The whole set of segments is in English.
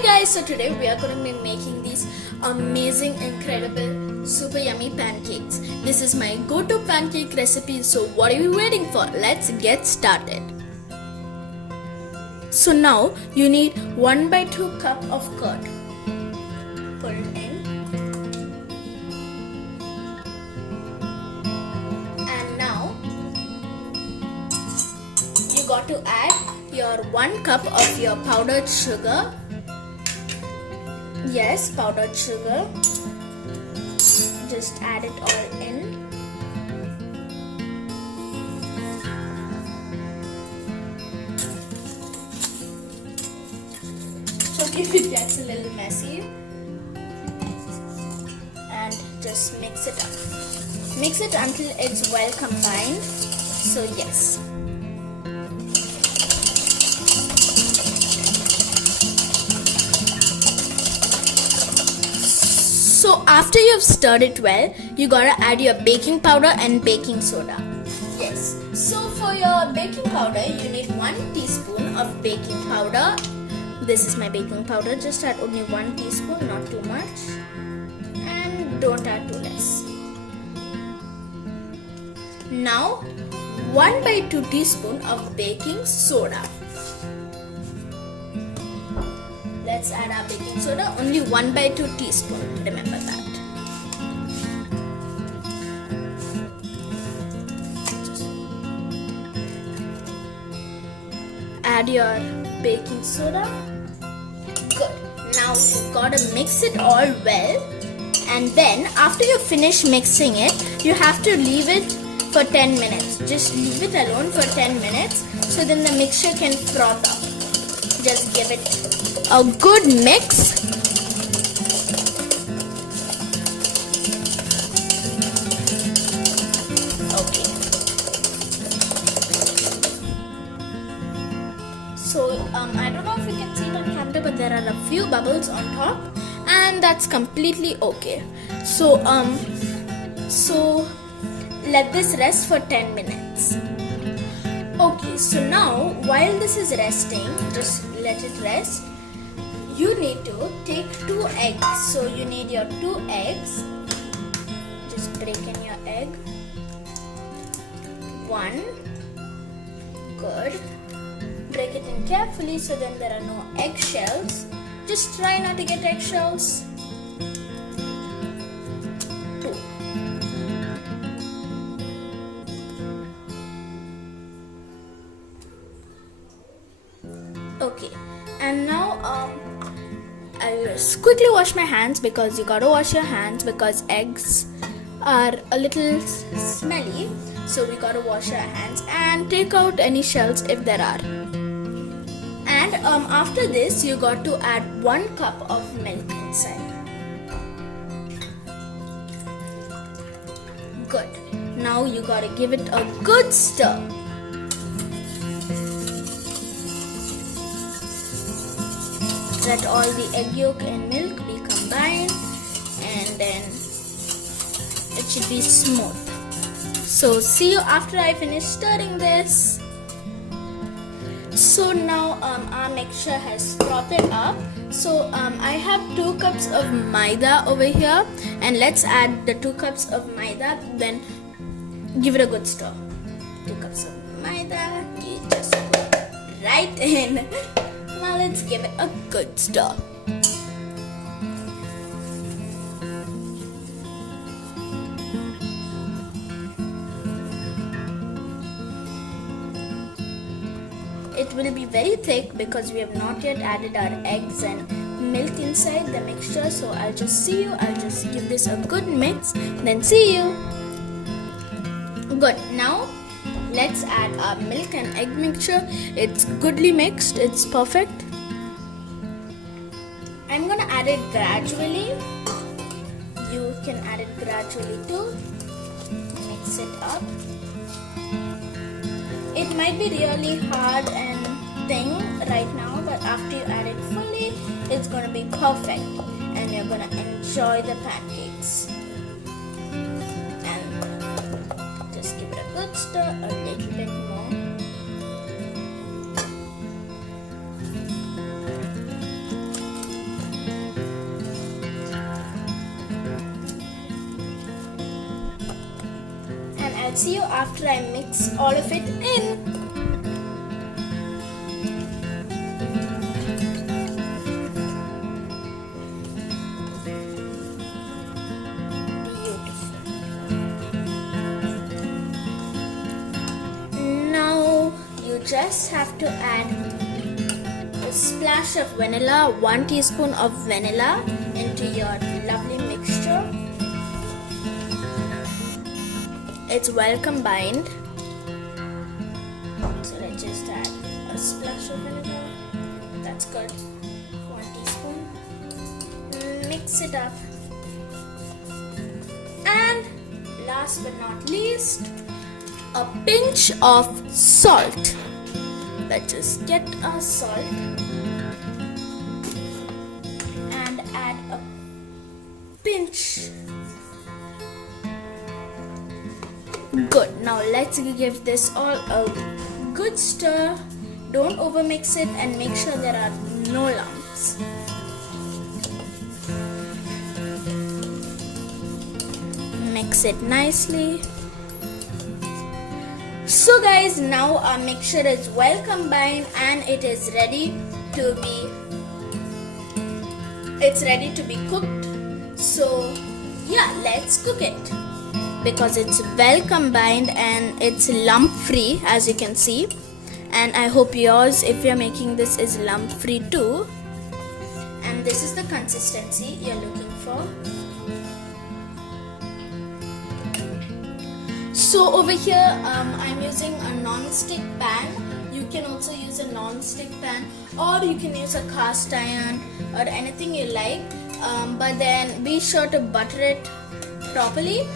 Hi guys, so today we are going to be making these amazing, incredible, super yummy pancakes. This is my go-to pancake recipe, so what are you waiting for? Let's get started. So now you need 1/2 cup of curd. Put it in. And now you got to add your 1 cup of your powdered sugar. Yes, powdered sugar. Just add it all in. So if it gets a little messy, and just mix it up. Mix it until it's well combined. So yes. So after you've stirred it well, you gotta add your baking powder and baking soda. Yes. So for your baking powder, you need 1 teaspoon of baking powder. This is my baking powder. Just add only 1 teaspoon, not too much. And don't add too less. Now 1/2 teaspoon of baking soda. Let's add our baking soda, only 1/2 teaspoon, remember that. Add your baking soda. Good. Now you gotta mix it all well, and then after you finish mixing it, you have to leave it for 10 minutes. Just leave it alone for 10 minutes so then the mixture can froth up. Just give it a good mix. Okay. So I don't know if you can see it on camera, but there are a few bubbles on top, and that's completely okay. So let this rest for 10 minutes. Okay, so now while this is resting, just let it rest. You need to take 2 eggs. So you need your 2 eggs. Just break in your egg. 1. Good. Break it in carefully so then there are no eggshells. Just try not to get eggshells. 2. Okay, and now I'll just quickly wash my hands, because you gotta wash your hands because eggs are a little smelly. So we gotta wash our hands and take out any shells if there are. And after this, you got to add 1 cup of milk inside. Good. Now you gotta give it a good stir. Let all the egg yolk and milk be combined, and then it should be smooth. So see you after I finish stirring this. So now our mixture has frothed up. So I have 2 cups of maida over here, and let's add the 2 cups of maida, then give it a good stir. 2 cups of maida, you just put right in. Now let's give it a good stir. It will be very thick because we have not yet added our eggs and milk inside the mixture. So I'll just give this a good mix, then see you. Good. Now let's add our milk and egg mixture. It's goodly mixed. It's perfect. I'm gonna add it gradually. You can add it gradually too. Mix it up. It might be really hard and thing right now, but after you add it fully, it's gonna be perfect, and you're gonna enjoy the pancakes. And just give it a good stir, a little bit more. I'll see you after I mix all of it in. Just have to add a splash of vanilla, 1 teaspoon of vanilla into your lovely mixture. It's well combined. So let's just add a splash of vanilla. That's good. 1 teaspoon. Mix it up. And last but not least, a pinch of salt. Let's just get our salt and add a pinch. Good. Now let's give this all a good stir. Don't overmix it and make sure there are no lumps. Mix it nicely. So guys, now our mixture is well combined and it is ready to be cooked. So yeah, let's cook it. Because it's well combined and it's lump free, as you can see. And I hope yours, if you're making this, is lump free too. And this is the consistency you're looking for. So over here, I'm using a non-stick pan. You can also use a non-stick pan, or you can use a cast iron or anything you like. But then be sure to butter it properly,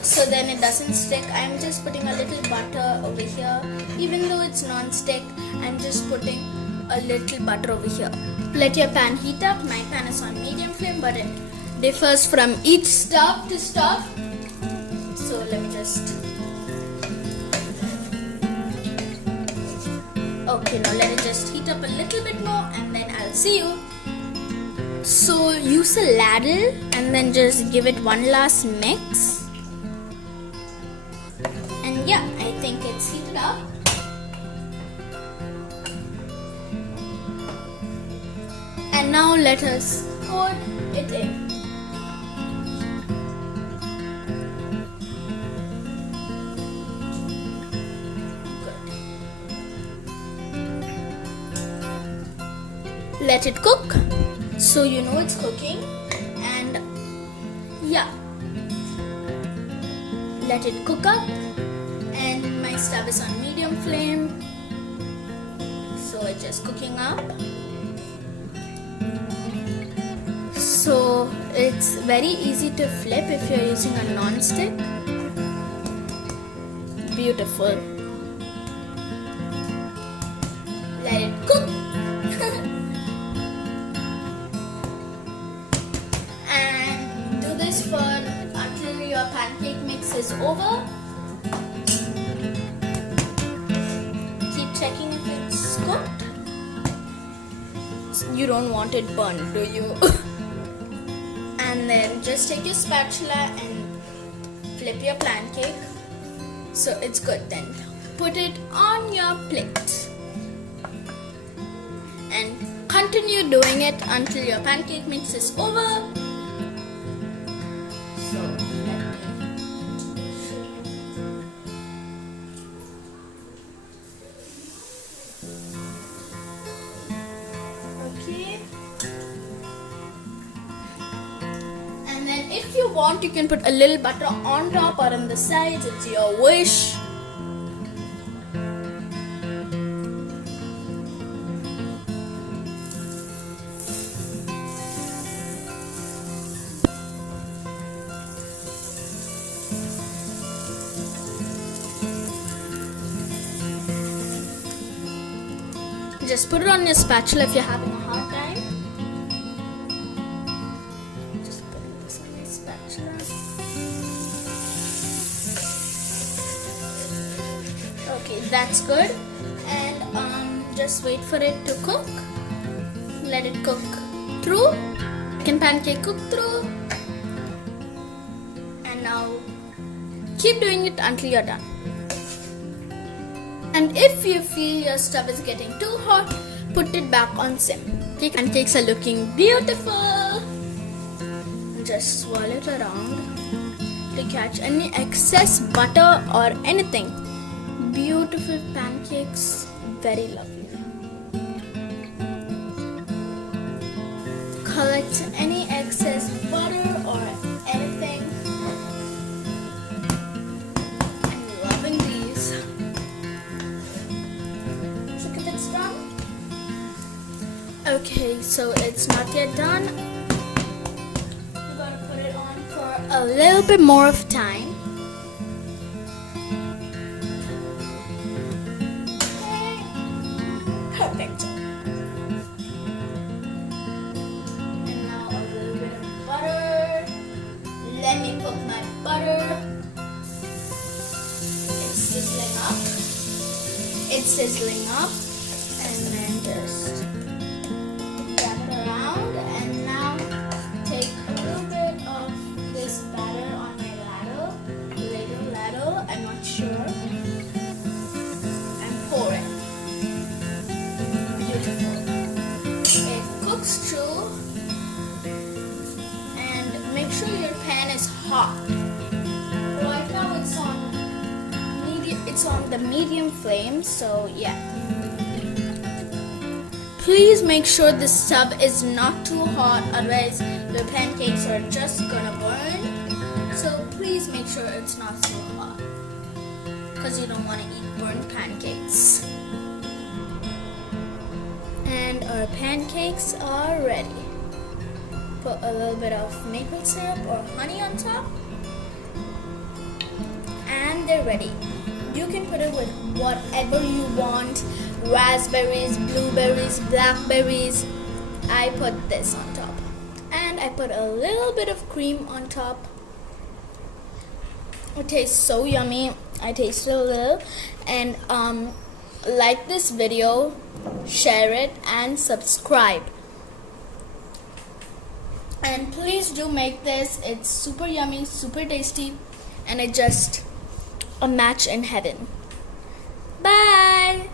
so then it doesn't stick. I'm just putting a little butter over here. Even though it's non-stick, I'm just putting a little butter over here. Let your pan heat up. My pan is on medium flame, but it differs from each stove to stove. So let me just... Okay, now let it just heat up a little bit more and then I'll see you. So use a ladle and then just give it one last mix. And yeah, I think it's heated up. And now let us pour it in. Let it cook, so you know it's cooking. And yeah, let it cook up. And my stove is on medium flame, so it's just cooking up. So it's very easy to flip if you're using a non-stick. Beautiful. Let it cook. And do this for until your pancake mix is over. Keep checking if it's cooked. You don't want it burned, do you? And then just take your spatula and flip your pancake. So it's good. Then put it on your plate. And continue doing it until your pancake mix is over. So let me show you. Okay. And then if you want, you can put a little butter on top or on the sides. It's your wish. Just put it on your spatula if you're having a hard time. Just put this on your spatula. Okay, that's good. And just wait for it to cook. Let it cook through. Can pancake cook through. And now Keep doing it until you're done. And if you feel your stuff is getting too hot, put it back on sim. The pancakes are looking beautiful. Just swirl it around to catch any excess butter or anything. Beautiful pancakes, very lovely. Collect any excess butter or anything. I'm loving these. So if it's done. Okay, so it's not yet done. We're gonna put it on for a little bit more of time. Okay. Perfect. Let me cook my butter. It's sizzling up. It's sizzling up. And then just wrap it around. And now take a little bit of this batter on my ladle, I'm not sure. And pour it. Beautiful. It cooks through. Make sure your pan is hot. Right now it's on the medium flame, so yeah. Please make sure the stove is not too hot, otherwise the pancakes are just gonna burn. So please make sure it's not so hot, because you don't want to eat burnt pancakes. And our pancakes are ready. Put a little bit of maple syrup or honey on top, and they're ready. You can put it with whatever you want, raspberries, blueberries, blackberries. I put this on top, and I put a little bit of cream on top. It tastes so yummy. I tasted a little. And like this video, share it, and subscribe. And please do make this. It's super yummy, super tasty, and it's just a match in heaven. Bye!